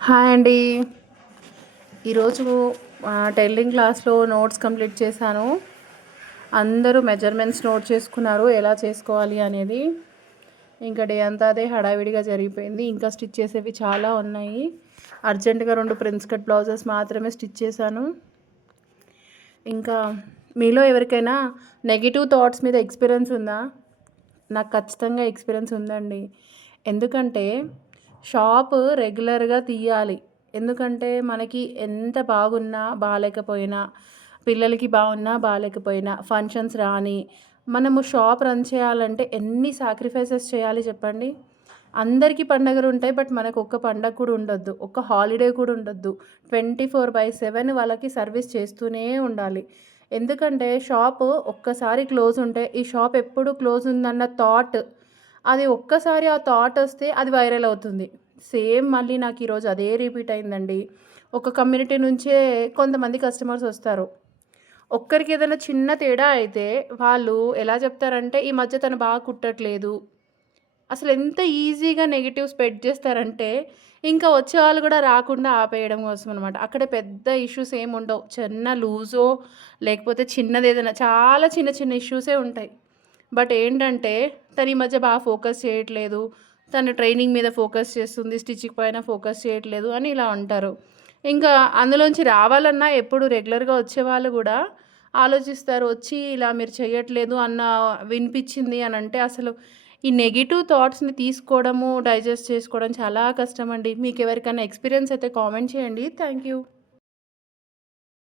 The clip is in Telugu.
హాయ్ అండి. ఈరోజు టైలరింగ్ క్లాస్లో నోట్స్ కంప్లీట్ చేశాను. అందరూ మెజర్మెంట్స్ నోట్ చేసుకున్నారు ఎలా చేసుకోవాలి అనేది. ఇంకా డే అంతా అదే హడావిడిగా జరిగిపోయింది. ఇంకా స్టిచ్ చేసేవి చాలా ఉన్నాయి. అర్జెంటుగా 2 ప్రిన్స్ కట్ బ్లౌజెస్ మాత్రమే స్టిచ్ చేశాను. ఇంకా మీలో ఎవరికైనా నెగిటివ్ థాట్స్ మీద ఎక్స్పీరియన్స్ ఉందా? నాకు ఖచ్చితంగా ఎక్స్పీరియన్స్ ఉందండి. ఎందుకంటే షాపు రెగ్యులర్గా తీయాలి. ఎందుకంటే మనకి ఎంత బాగున్నా బాలేకపోయినా, పిల్లలకి బాగున్నా బాలేకపోయినా, ఫంక్షన్స్ రాని మనము షాప్ రన్ చేయాలంటే ఎన్ని సాక్రిఫైసెస్ చేయాలి చెప్పండి. అందరికీ పండగలుంటాయి. బట్ మనకు ఒక్క పండగ కూడా ఉండొద్దు. ఒక్క హాలిడే కూడా ఉండొద్దు. 24/7 వాళ్ళకి సర్వీస్ చేస్తూనే ఉండాలి. ఎందుకంటే షాపు ఒక్కసారి క్లోజ్ ఉంటే ఈ షాప్ ఎప్పుడు క్లోజ్ ఉందన్న థాట్, అది ఒక్కసారి ఆ థాట్ వస్తే అది వైరల్ అవుతుంది. సేమ్ మళ్ళీ నాకు ఈరోజు అదే రిపీట్ అయిందండి. ఒక కమ్యూనిటీ నుంచే కొంతమంది కస్టమర్స్ వస్తారు. ఒక్కరికి ఏదైనా చిన్న తేడా అయితే వాళ్ళు ఎలా చెప్తారంటే, ఈ మధ్య తను బాగా కుట్టట్లేదు. అసలు ఎంత ఈజీగా నెగెటివ్ స్ప్రెడ్ చేస్తారంటే, ఇంకా వచ్చేవాళ్ళు కూడా రాకుండా ఆపేయడం కోసం అనమాట. అక్కడ పెద్ద ఇష్యూస్ ఏమి ఉండవు. చిన్న లూజో లేకపోతే చిన్నదేదైనా చాలా చిన్న చిన్న ఇష్యూసే ఉంటాయి. బట్ ఏంటంటే తను ఈ మధ్య బాగా ఫోకస్ చేయట్లేదు, తను ట్రైనింగ్ మీద ఫోకస్ చేస్తుంది, స్టిచ్చింగ్ పైన ఫోకస్ చేయట్లేదు అని ఇలా అంటారు. ఇంకా అందులోంచి రావాలన్నా ఎప్పుడు రెగ్యులర్గా వచ్చేవాళ్ళు కూడా ఆలోచిస్తారు. వచ్చి ఇలా మీరు చేయట్లేదు అన్న వినిపించింది అని అంటే అసలు ఈ నెగిటివ్ థాట్స్ని తీసుకోవడము, డైజెస్ట్ చేసుకోవడం చాలా కష్టం అండి. మీకు ఎవరికైనా ఎక్స్పీరియన్స్ అయితే కామెంట్ చేయండి. Thank you.